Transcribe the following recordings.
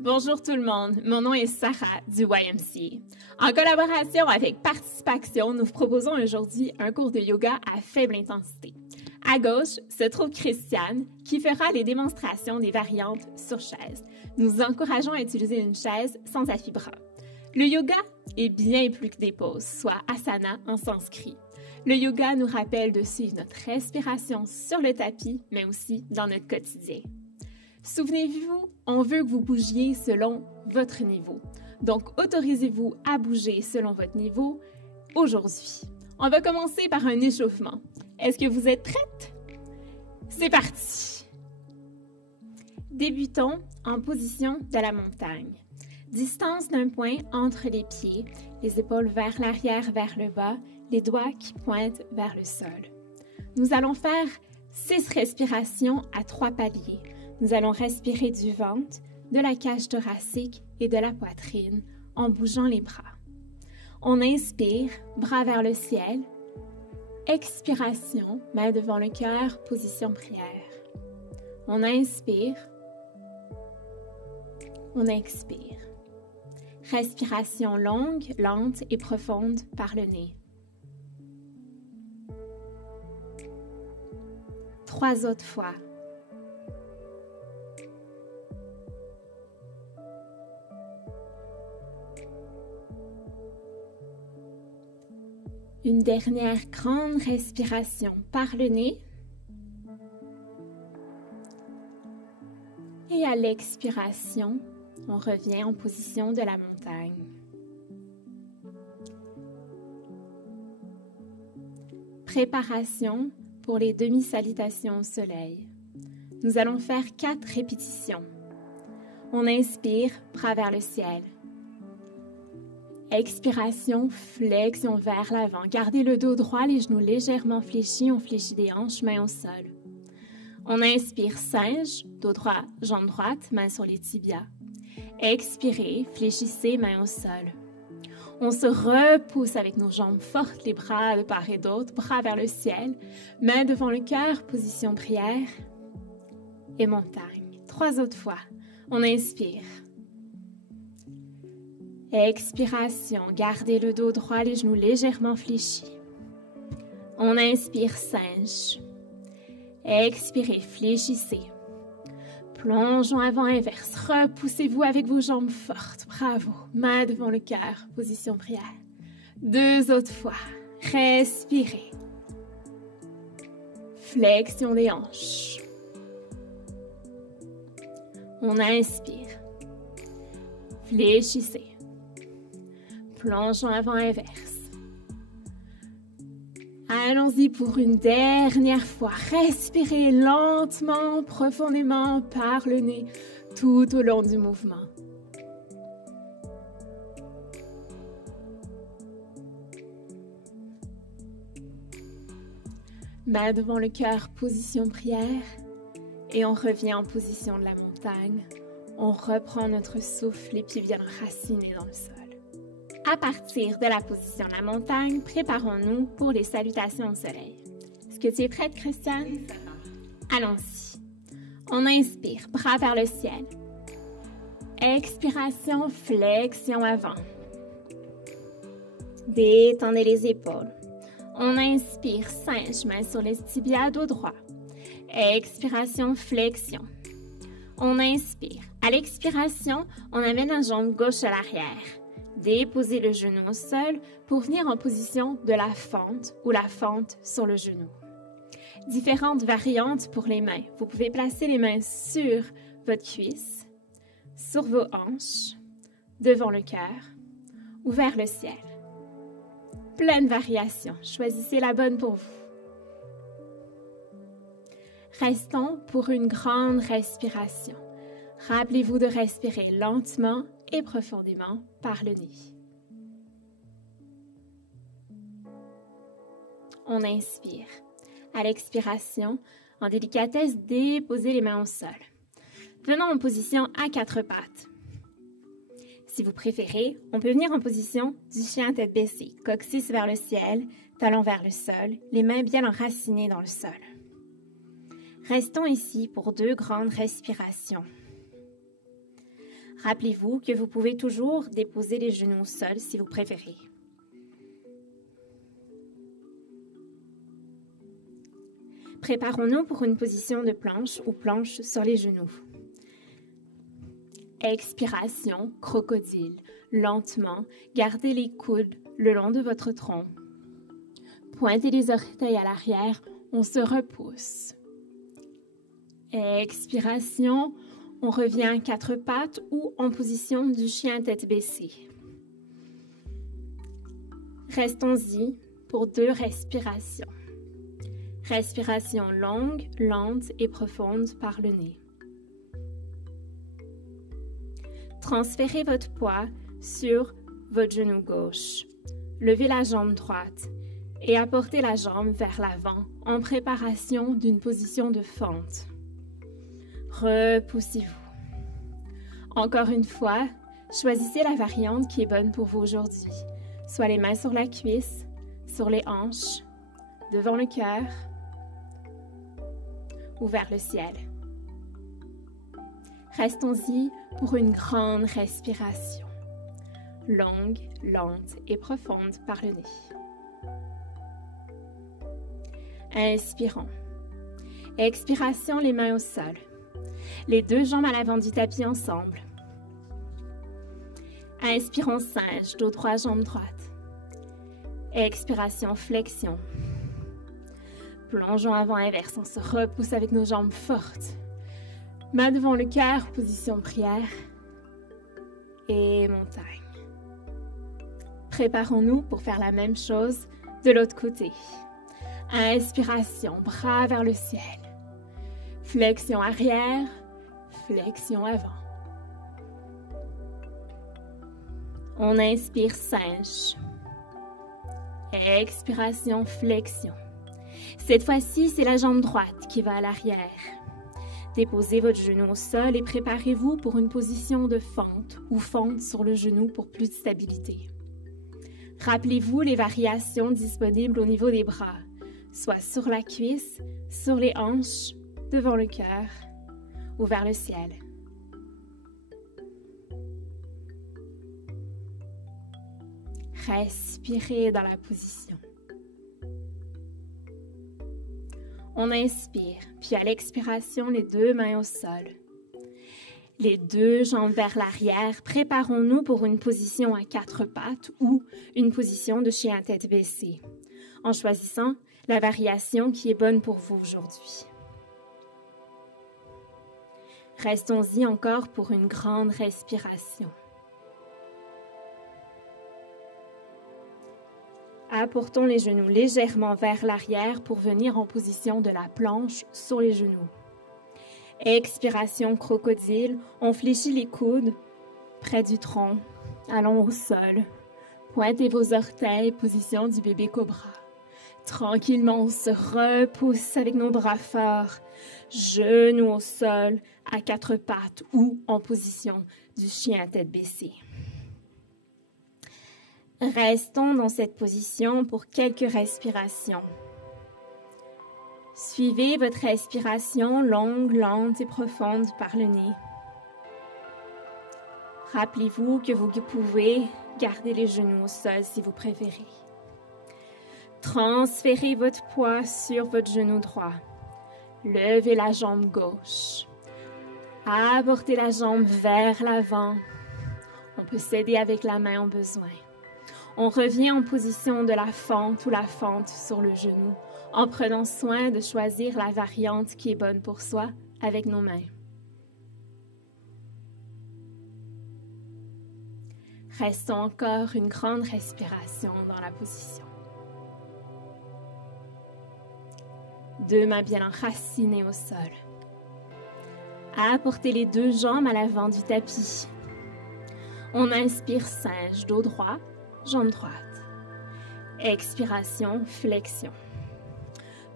Bonjour tout le monde, mon nom est Sarah du YMCA. En collaboration avec Participation, nous vous proposons aujourd'hui un cours de yoga à faible intensité. À gauche se trouve Christiane qui fera les démonstrations des variantes sur chaise. Nous vous encourageons à utiliser une chaise sans appui bras. Le yoga est bien plus que des poses, soit asana en sanskrit. Le yoga nous rappelle de suivre notre respiration sur le tapis, mais aussi dans notre quotidien. Souvenez-vous, on veut que vous bougiez selon votre niveau. Donc, autorisez-vous à bouger selon votre niveau aujourd'hui. On va commencer par un échauffement. Est-ce que vous êtes prête? C'est parti! Débutons en position de la montagne. Distance d'un point entre les pieds, les épaules vers l'arrière, vers le bas, les doigts qui pointent vers le sol. Nous allons faire 6 respirations à 3 paliers. Nous allons respirer du ventre, de la cage thoracique et de la poitrine en bougeant les bras. On inspire, bras vers le ciel. Expiration, main devant le cœur, position prière. On inspire. On expire. Respiration longue, lente et profonde par le nez. 3 autres fois. Une dernière grande respiration par le nez. Et à l'expiration, on revient en position de la montagne. Préparation pour les demi-salutations au soleil. Nous allons faire 4 répétitions. On inspire, bras vers le ciel. Expiration, flexion vers l'avant. Gardez le dos droit, les genoux légèrement fléchis. On fléchit des hanches, mains au sol. On inspire, singe, dos droit, jambe droite, main sur les tibias. Expirez, fléchissez, main au sol. On se repousse avec nos jambes fortes, les bras de part et d'autre, bras vers le ciel, main devant le cœur, position prière et montagne. 3 autres fois. On inspire. Expiration, gardez le dos droit, les genoux légèrement fléchis. On inspire, singe. Expirez, fléchissez. Plongeons avant inverse. Repoussez-vous avec vos jambes fortes. Bravo. Main devant le cœur, position prière. 2 autres fois. Respirez. Flexion des hanches. On inspire. Fléchissez. Plongeons avant inverse. Allons-y pour une dernière fois. Respirez lentement, profondément par le nez tout au long du mouvement. Main devant le cœur, position prière. Et on revient en position de la montagne. On reprend notre souffle, les pieds viennent enraciner dans le sol. À partir de la position de la montagne, préparons-nous pour les salutations au soleil. Est-ce que tu es prête, Christiane? Oui, ça va. Allons-y. On inspire, bras vers le ciel. Expiration, flexion avant. Détendez les épaules. On inspire, singe, main sur les tibias, dos droit. Expiration, flexion. On inspire. À l'expiration, on amène la jambe gauche à l'arrière. Déposez le genou au sol pour venir en position de la fente ou la fente sur le genou. Différentes variantes pour les mains. Vous pouvez placer les mains sur votre cuisse, sur vos hanches, devant le cœur ou vers le ciel. Pleine variation. Choisissez la bonne pour vous. Restons pour une grande respiration. Rappelez-vous de respirer lentement et profondément par le nez. On inspire. À l'expiration, en délicatesse, déposez les mains au sol. Venons en position à 4 pattes. Si vous préférez, on peut venir en position du chien tête baissée, coccyx vers le ciel, talons vers le sol, les mains bien enracinées dans le sol. Restons ici pour 2 grandes respirations. Rappelez-vous que vous pouvez toujours déposer les genoux au sol si vous préférez. Préparons-nous pour une position de planche ou planche sur les genoux. Expiration, crocodile. Lentement, gardez les coudes le long de votre tronc. Pointez les orteils à l'arrière, on se repousse. Expiration, on revient à 4 pattes ou en position du chien tête baissée. Restons-y pour 2 respirations. Respiration longue, lente et profonde par le nez. Transférez votre poids sur votre genou gauche. Levez la jambe droite et apportez la jambe vers l'avant en préparation d'une position de fente. Repoussez-vous. Encore une fois, choisissez la variante qui est bonne pour vous aujourd'hui. Soit les mains sur la cuisse, sur les hanches, devant le cœur ou vers le ciel. Restons-y pour une grande respiration, longue, lente et profonde par le nez. Inspirons. Expiration, les mains au sol. Les 2 jambes à l'avant du tapis ensemble. Inspirons singe, dos droit, jambe droite. Expiration, flexion. Plongeons avant inverse, on se repousse avec nos jambes fortes. Main devant le cœur, position prière. Et montagne. Préparons-nous pour faire la même chose de l'autre côté. Inspiration, bras vers le ciel. Flexion arrière, flexion avant. On inspire singe. Expiration, flexion. Cette fois-ci, c'est la jambe droite qui va à l'arrière. Déposez votre genou au sol et préparez-vous pour une position de fente ou fente sur le genou pour plus de stabilité. Rappelez-vous les variations disponibles au niveau des bras, soit sur la cuisse, sur les hanches, devant le cœur ou vers le ciel. Respirez dans la position. On inspire, puis à l'expiration, les 2 mains au sol. Les 2 jambes vers l'arrière, préparons-nous pour une position à 4 pattes ou une position de chien à tête baissée, en choisissant la variation qui est bonne pour vous aujourd'hui. Restons-y encore pour une grande respiration. Apportons les genoux légèrement vers l'arrière pour venir en position de la planche sur les genoux. Expiration crocodile, on fléchit les coudes près du tronc. Allons au sol. Pointez vos orteils, position du bébé cobra. Tranquillement, on se repousse avec nos bras forts. Genoux au sol, à 4 pattes ou en position du chien à tête baissée. Restons dans cette position pour quelques respirations. Suivez votre respiration longue, lente et profonde par le nez. Rappelez-vous que vous pouvez garder les genoux au sol si vous préférez. Transférez votre poids sur votre genou droit. Levez la jambe gauche. Apportez la jambe vers l'avant. On peut s'aider avec la main au besoin. On revient en position de la fente ou la fente sur le genou, en prenant soin de choisir la variante qui est bonne pour soi avec nos mains. Restons encore une grande respiration dans la position. 2 mains bien enracinées au sol. Apportez les 2 jambes à l'avant du tapis. On inspire singe, dos droit, jambe droite. Expiration, flexion.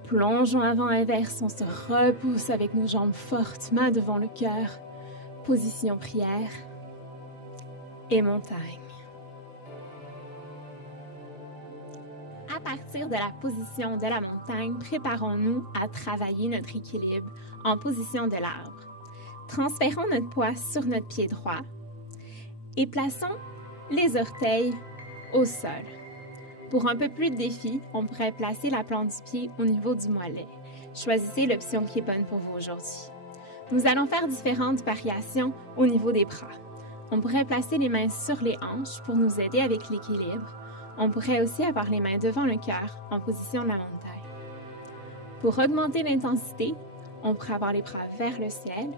Plongeons avant inverse, on se repousse avec nos jambes fortes, mains devant le cœur. Position prière et montagne. partir de la position de la montagne, préparons-nous à travailler notre équilibre en position de l'arbre. Transférons notre poids sur notre pied droit et plaçons les orteils au sol. Pour un peu plus de défi, on pourrait placer la plante du pied au niveau du mollet. Choisissez l'option qui est bonne pour vous aujourd'hui. Nous allons faire différentes variations au niveau des bras. On pourrait placer les mains sur les hanches pour nous aider avec l'équilibre. On pourrait aussi avoir les mains devant le cœur en position de la montagne. Pour augmenter l'intensité, on pourrait avoir les bras vers le ciel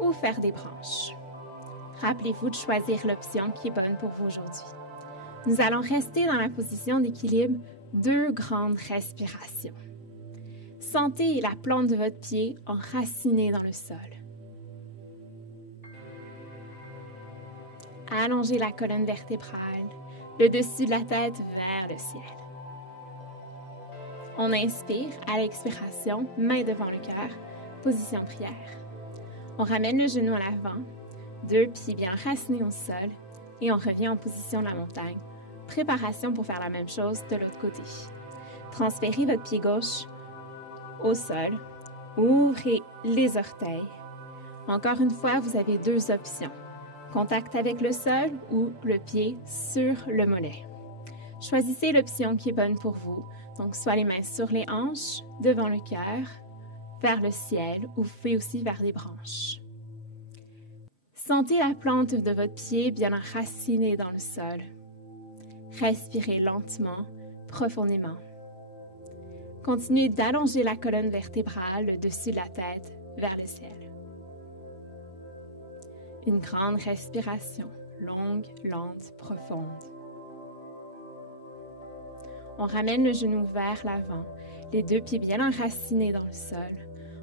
ou faire des branches. Rappelez-vous de choisir l'option qui est bonne pour vous aujourd'hui. Nous allons rester dans la position d'équilibre 2 grandes respirations. Sentez la plante de votre pied enracinée dans le sol. Allongez la colonne vertébrale, le dessus de la tête vers le ciel. On inspire à l'expiration, main devant le cœur, position prière. On ramène le genou à l'avant, 2 pieds bien enracinés au sol et on revient en position de la montagne. Préparation pour faire la même chose de l'autre côté. Transférez votre pied gauche au sol, ouvrez les orteils. Encore une fois, vous avez 2 options. Contact avec le sol ou le pied sur le mollet. Choisissez l'option qui est bonne pour vous. Donc, soit les mains sur les hanches, devant le cœur, vers le ciel ou vous pouvez aussi vers les branches. Sentez la plante de votre pied bien enracinée dans le sol. Respirez lentement, profondément. Continuez d'allonger la colonne vertébrale, le dessus de la tête, vers le ciel. Une grande respiration, longue, lente, profonde. On ramène le genou vers l'avant, les 2 pieds bien enracinés dans le sol.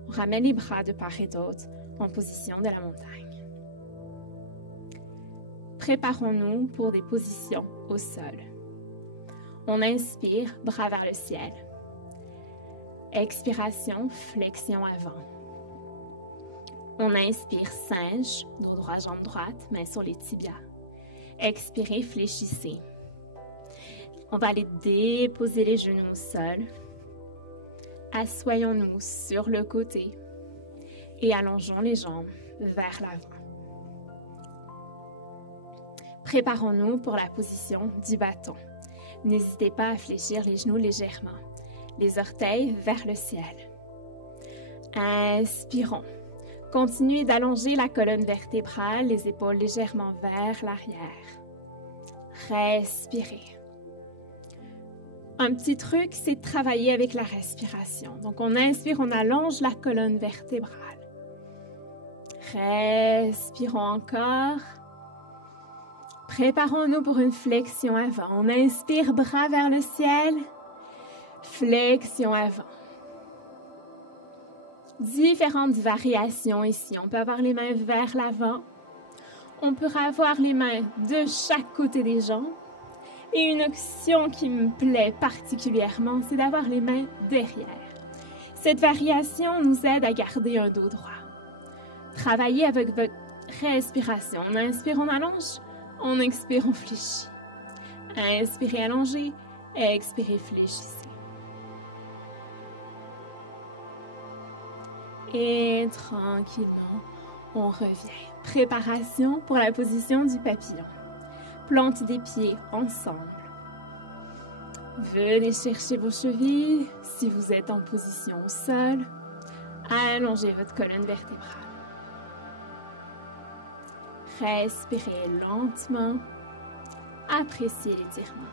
On ramène les bras de part et d'autre en position de la montagne. Préparons-nous pour des positions au sol. On inspire, bras vers le ciel. Expiration, flexion avant. On inspire, singe, dos droit, jambe droite, main sur les tibias. Expirez, fléchissez. On va aller déposer les genoux au sol. Assoyons-nous sur le côté et allongeons les jambes vers l'avant. Préparons-nous pour la position du bâton. N'hésitez pas à fléchir les genoux légèrement. Les orteils vers le ciel. Inspirons. Continuez d'allonger la colonne vertébrale, les épaules légèrement vers l'arrière. Respirez. Un petit truc, c'est de travailler avec la respiration. Donc, on inspire, on allonge la colonne vertébrale. Respirons encore. Préparons-nous pour une flexion avant. On inspire, bras vers le ciel. Flexion avant. Différentes variations ici. On peut avoir les mains vers l'avant. On peut avoir les mains de chaque côté des jambes. Et une option qui me plaît particulièrement, c'est d'avoir les mains derrière. Cette variation nous aide à garder un dos droit. Travaillez avec votre respiration. On inspire, on allonge. On expire, on fléchit. Inspirez, allongez. Expirez, fléchissez. Et tranquillement, on revient. Préparation pour la position du papillon. Plante des pieds ensemble. Venez chercher vos chevilles si vous êtes en position au sol. Allongez votre colonne vertébrale. Respirez lentement. Appréciez l'étirement.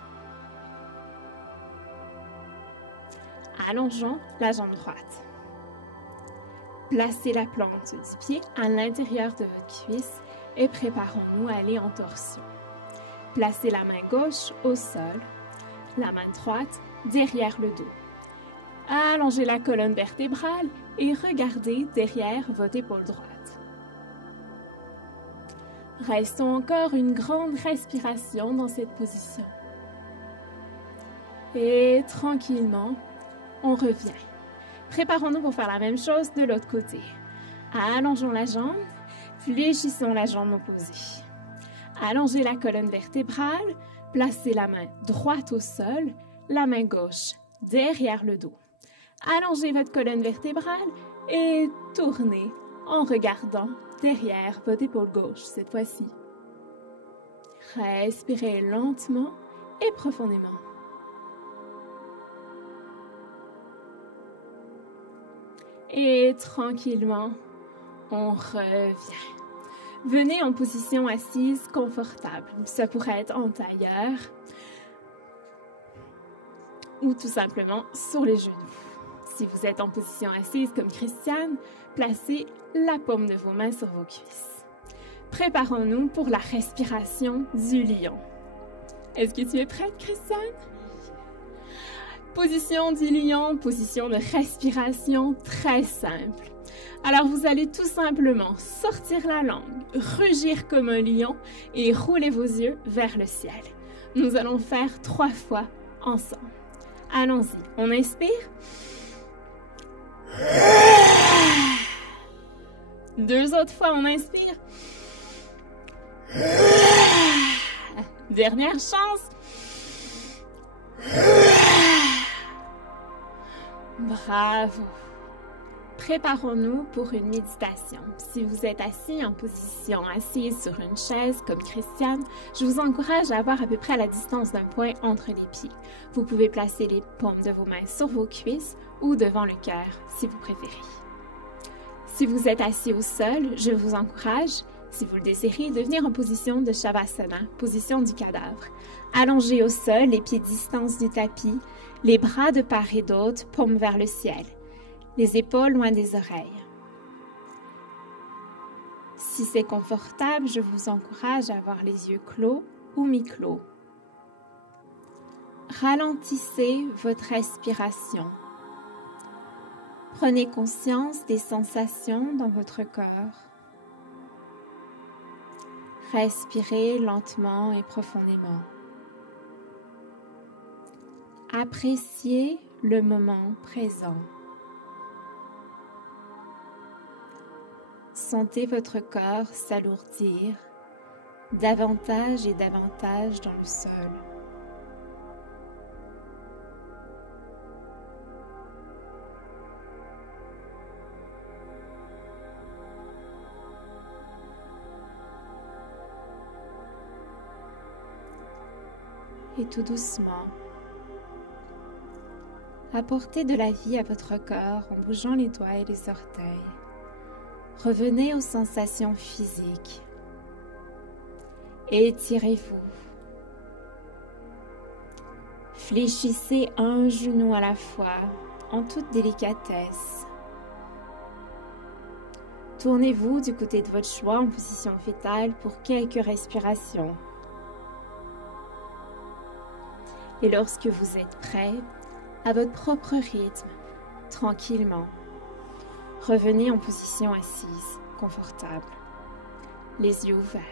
Allongeons la jambe droite. Placez la plante du pied à l'intérieur de votre cuisse et préparons-nous à aller en torsion. Placez la main gauche au sol, la main droite derrière le dos. Allongez la colonne vertébrale et regardez derrière votre épaule droite. Restons encore une grande respiration dans cette position. Et tranquillement, on revient. Préparons-nous pour faire la même chose de l'autre côté. Allongeons la jambe, fléchissons la jambe opposée. Allongez la colonne vertébrale, placez la main droite au sol, la main gauche derrière le dos. Allongez votre colonne vertébrale et tournez en regardant derrière votre épaule gauche cette fois-ci. Respirez lentement et profondément. Et tranquillement, on revient. Venez en position assise confortable. Ça pourrait être en tailleur ou tout simplement sur les genoux. Si vous êtes en position assise comme Christiane, placez la paume de vos mains sur vos cuisses. Préparons-nous pour la respiration du lion. Est-ce que tu es prête, Christiane? Position du lion, position de respiration très simple. Alors, vous allez tout simplement sortir la langue, rugir comme un lion et rouler vos yeux vers le ciel. Nous allons faire 3 fois ensemble. Allons-y. On inspire. 2 autres fois, on inspire. Dernière chance. Bravo. Préparons-nous pour une méditation. Si vous êtes assis en position assise sur une chaise comme Christiane, je vous encourage à avoir à peu près la distance d'un point entre les pieds. Vous pouvez placer les paumes de vos mains sur vos cuisses ou devant le cœur si vous préférez. Si vous êtes assis au sol, je vous encourage, si vous le désirez, de venir en position de Shavasana, position du cadavre. Allongez au sol, les pieds distance du tapis, les bras de part et d'autre, paumes vers le ciel. Les épaules loin des oreilles. Si c'est confortable, je vous encourage à avoir les yeux clos ou mi-clos. Ralentissez votre respiration. Prenez conscience des sensations dans votre corps. Respirez lentement et profondément. Appréciez le moment présent. Sentez votre corps s'alourdir davantage et davantage dans le sol. Et tout doucement, apportez de la vie à votre corps en bougeant les doigts et les orteils. Revenez aux sensations physiques. Étirez-vous. Fléchissez un genou à la fois, en toute délicatesse. Tournez-vous du côté de votre choix en position fétale pour quelques respirations. Et lorsque vous êtes prêt, à votre propre rythme, tranquillement, revenez en position assise, confortable, les yeux ouverts.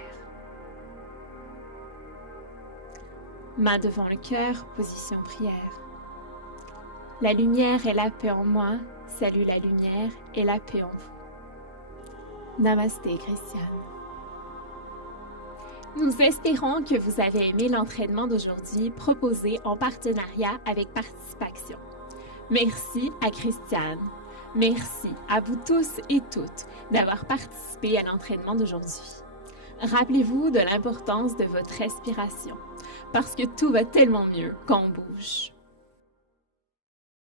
Main devant le cœur, position prière. La lumière et la paix en moi, salue la lumière et la paix en vous. Namasté, Christiane. Nous espérons que vous avez aimé l'entraînement d'aujourd'hui proposé en partenariat avec Participaction. Merci à Christiane. Merci à vous tous et toutes d'avoir participé à l'entraînement d'aujourd'hui. Rappelez-vous de l'importance de votre respiration, parce que tout va tellement mieux quand on bouge.